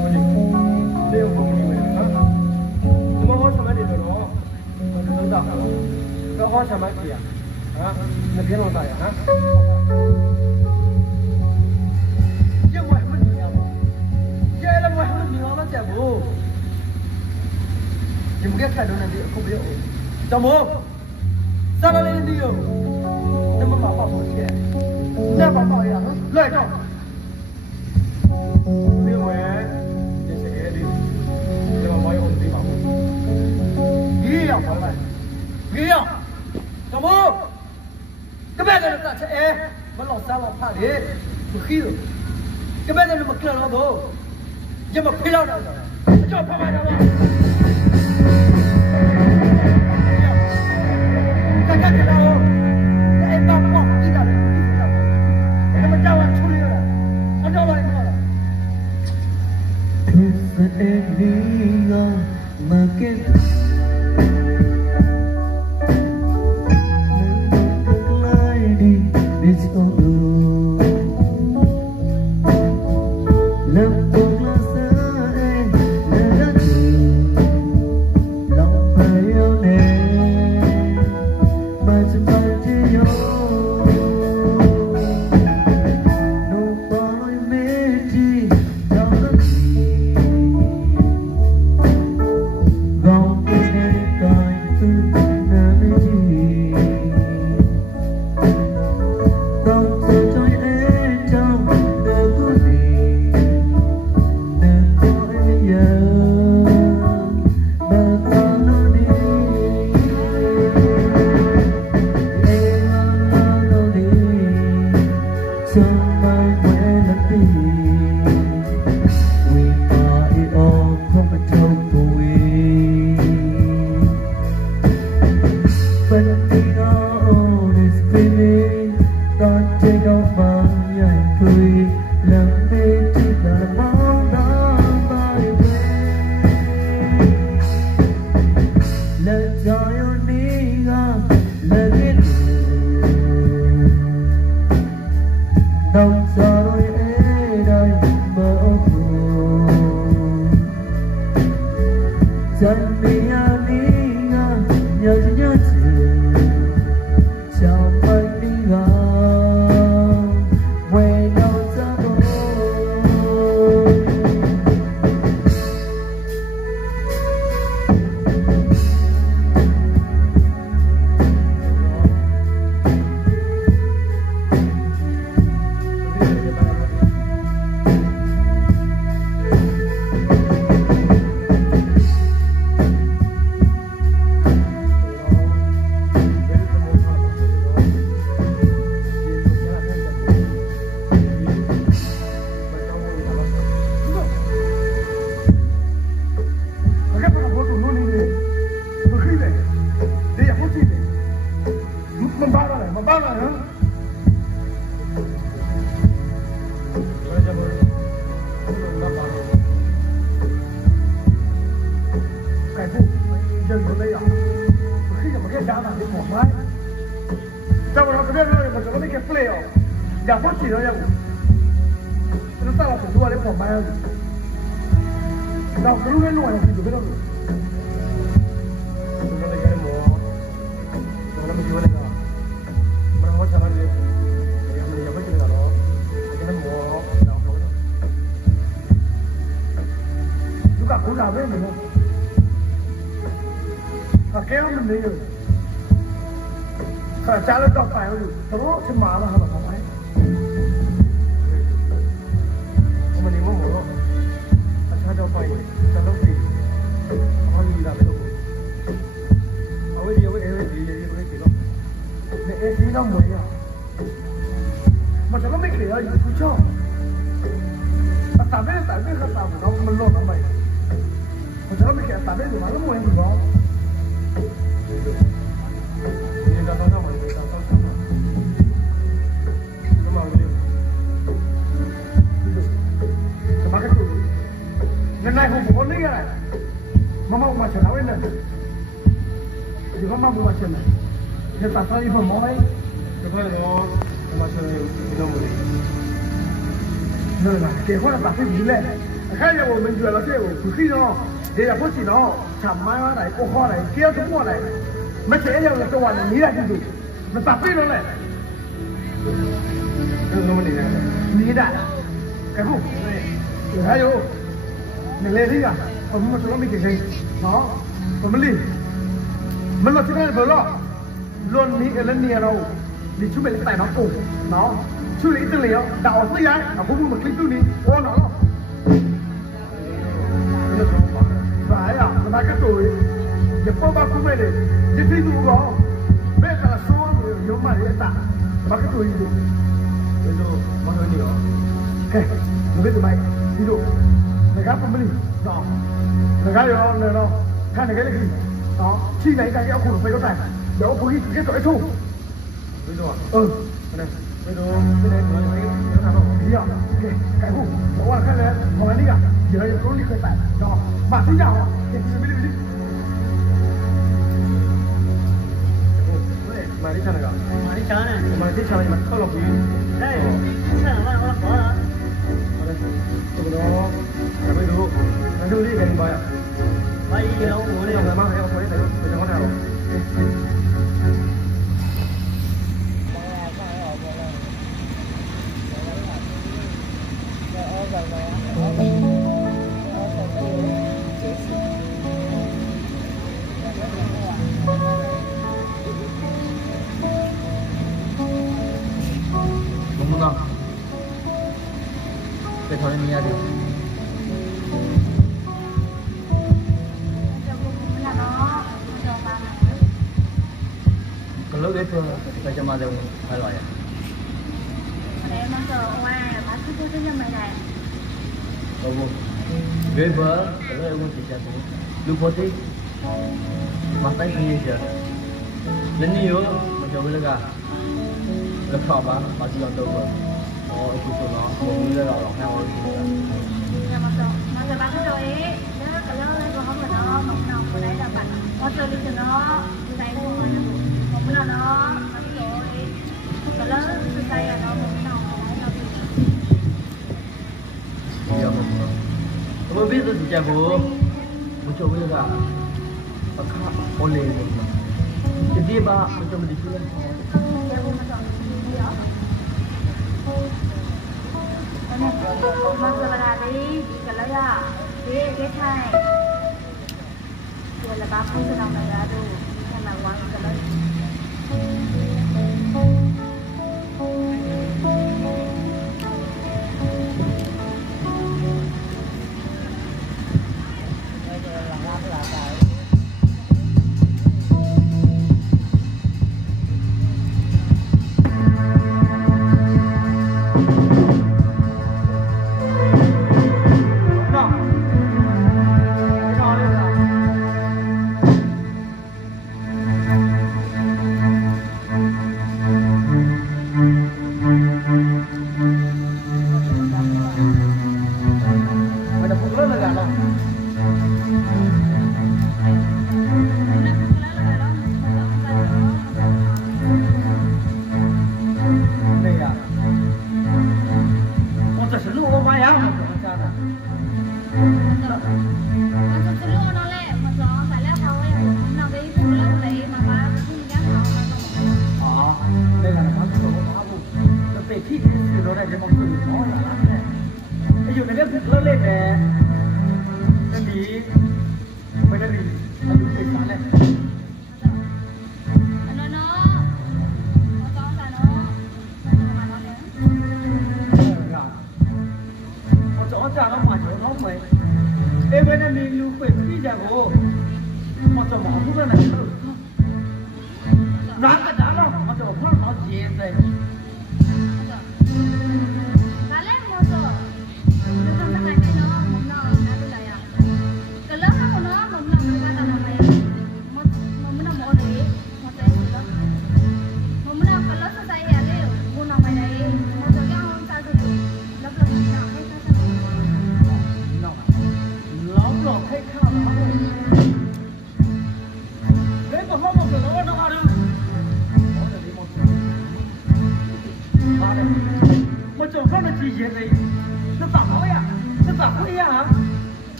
ဘယ်လိုဘုံကြီးလဲနော်ဒီမှာဟောစမယ်တယ်တော့တော့တာတော့ဟောစမယ်ကြီးဟာမပြေတော့တာရဟမ်你们给看着那里，可不要。怎么？啥个人的哟？那么把话说起来，那把话呀，来着。另外，这是个的，这个没有地方。一样回来，一样。怎么？这边的人咋吃？哎，我老三老怕的，不黑了。这边的人么干老多，也么配了的，叫怕怕的吗？看见了，哎，把光地上的，他们叫我出来了，我叫我来了。Chào mừng đi vào, quay đầu ra 就有那样，我看见没看家长的跑麦，在我这边那我怎么没看不了？两块几了呀？这上了很多的跑麦了，然后路边弄完就没了。我说那个么，我那么久那个，我那好长了的，也不记得了，我那么然后，如果古早味的么？给我们没有，家里到饭了，怎么去麻了还不好买？我们你问我，他叫饭，他都可以，我你那边都，我为了，那AC那没呀，我怎么没给啊？有不叫，打呗和打不着，我们老难买，我怎么没给打呗？你妈那么严重？你到早上嘛，你到早上嘛，那么怎么个做？那后不那个来，妈妈我吃哪位呢？你妈妈不吃呢？你打算一份毛来？这块我吃比较贵。那个给换了打算你嘞？看见我们觉得这我不可以哦，人家不知道，他妈来我花来，第二次过来。没钱要做完了，你来去做，那咋费了嘞？这是什么你的，改不？对，还有，你来这个，我们什么没给谁？好，我们来，我们这边不了，论你了，你出门带那狗，喏，出来一整了，打死人，啊，不可以做你，我拿了。啥呀？那个对。也不把工买的，你推动我，别给他说有买的打，把个对的，对的，马上你哦，嘿，你别做买，记住，那个不买的，喏，那个要那个，看那个那个，喏，去哪个要苦费都带，要不给直接做一桶，对的，对，对的，现在主要是有啥咯？一样，嘿，改户，我看来，我们那个以后有功力可以带，喏，马上讲哦，别。买的钱那个？买的钱呢？买的钱你们套了不？哎，钱哪我花了。好的，差不多，还没多，那就这个你买呀？买一楼我的，买嘛还要买的，不想买了。被讨厌你也得。Kalau itu macam mana kalau ya? Để mà giờ qua mà cứ cứ cho mày này. Kamu, beba, kalau yang mesti jadi, lupa tu, masa ini je. Leni yo, macam mana kan? Lepas apa, masih yang tahu. Oh, itu tu lah. Mungkin dia orang yang orang itu. Ya mà giờ bạn cứ rồi ấy, kalau kalau không phải nó mong nào của đấy là bạn, có chơi đi cho nó, đi đây không phải, mong nào nó, rồi, kalau đi đây là nó mong nào của đấy là gì? Ya mungkin. Kamu bisa sejak bu, macam mana kan? Akak oleh mungkin. Jadi bah macam mana sih? Ya bu macam gì đó. Mà giờ là đi cái lấy à cái này giờ là ba không cho đồng này ra đủ cái là quăng cái lấy 是路我妈呀，我家的。啊，那个嘛，这个我妈不，这被屁股洗了的，这帮子里毛呀，哎呦，那个不来呗，那里，回来里，那就被啥嘞？我家那嘛就老美，因为那里路会比较高，我就忙不过来了。哪个家了，我就碰到节日。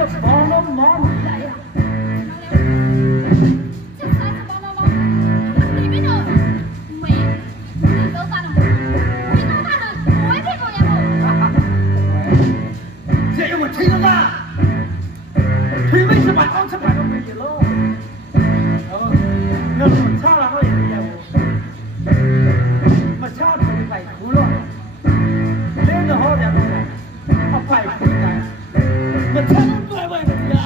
ချက်ဘောင်းလုံးမောင်းလာရ这有我听了吗？推为什么刚才把都没有了？那我唱了我也没有，我唱出来白哭了，练得好点了，我白哭了，我唱了怪怪的呀。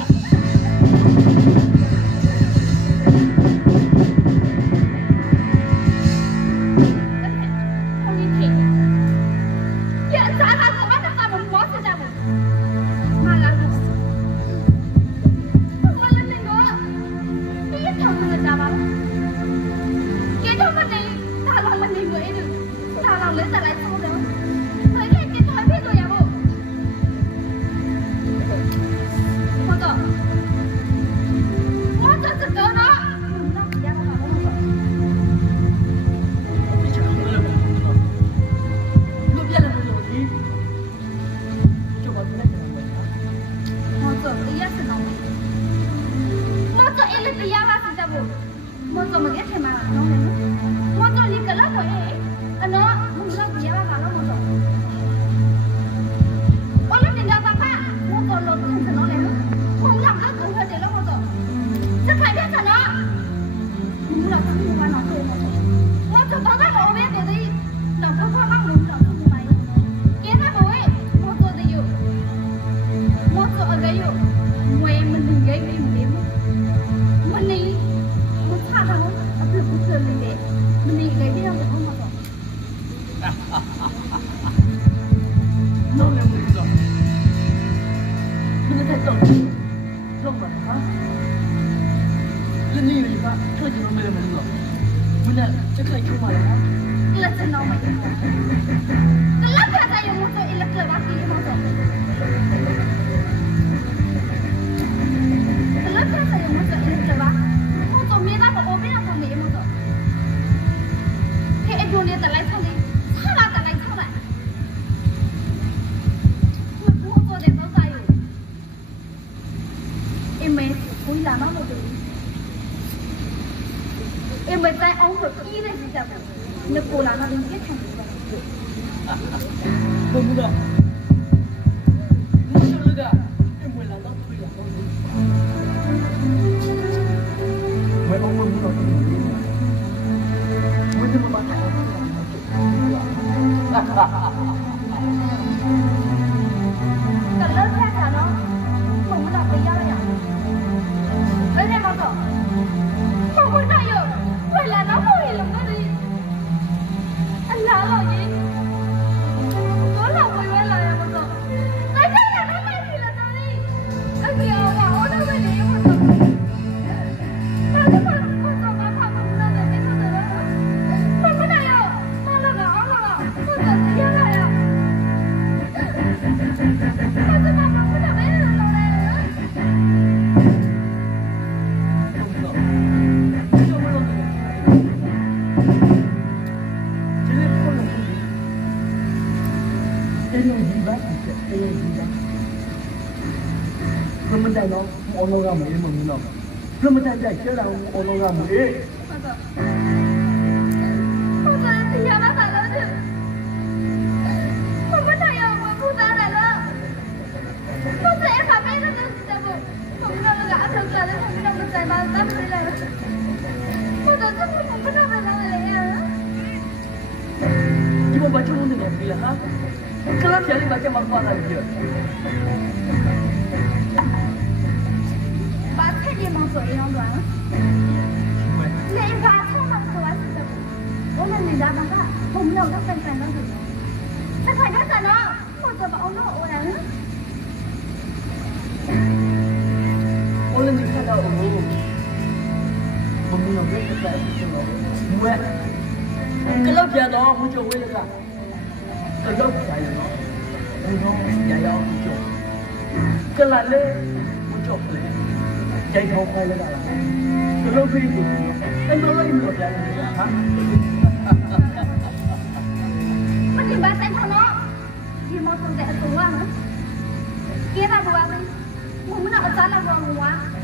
我们那个咱那个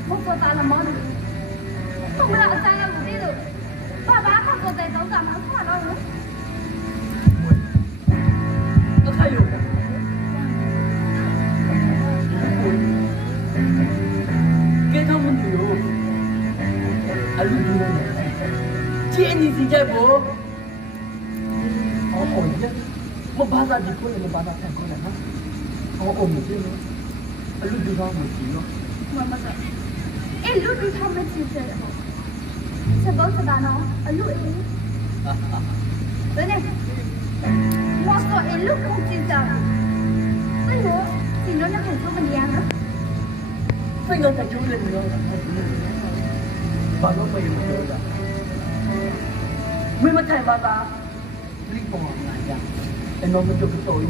我做咱那毛的，我们那个咱那屋里头，爸爸他做在都咱们看到了。那还有。给他们旅游，啊，旅游呢？接你自己不？哦，你我把他的过来，我把他看过来哈。哦，没事了，啊，旅游上没事了。妈妈的，哎，旅游他们几岁了？是多少大呢？啊，旅游。真的，我说哎，旅游几岁了？哎呦，今年那还什么年了？这个才9月你知道吗？把个没有说的，没么太发达，你帮我拿下，哎，我们就不走哟，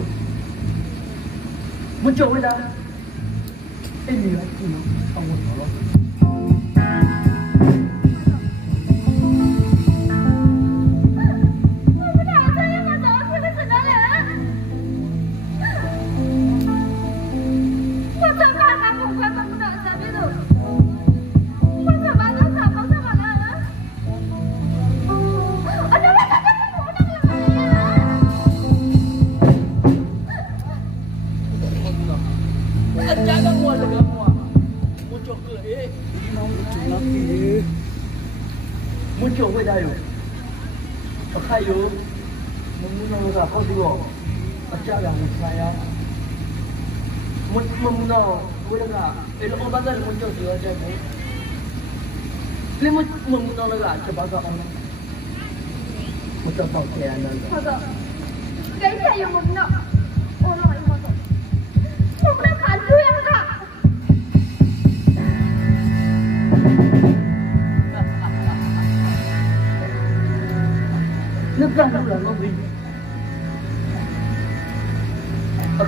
我走回来，哎，你来，帮我走了。muncul ke dayu. Kayu, memunang ke kau dua. Macam yang saya. Memunang, boleh tak? Elok orang batal muncul dia aja ni. Lima memunang lagi cepat ke orang. Macam tahu saya nak. Ada. Kaya yang memunang. Orang yang mana? Memunang kandu yang tak. Lepas tu lah Nabi.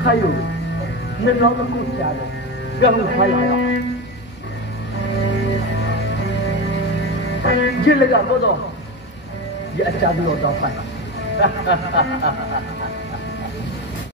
Kayu, nên nó có cút trả được, gần phải lại đó. Chỉ là cả bao giờ, giờ trả được đó phải.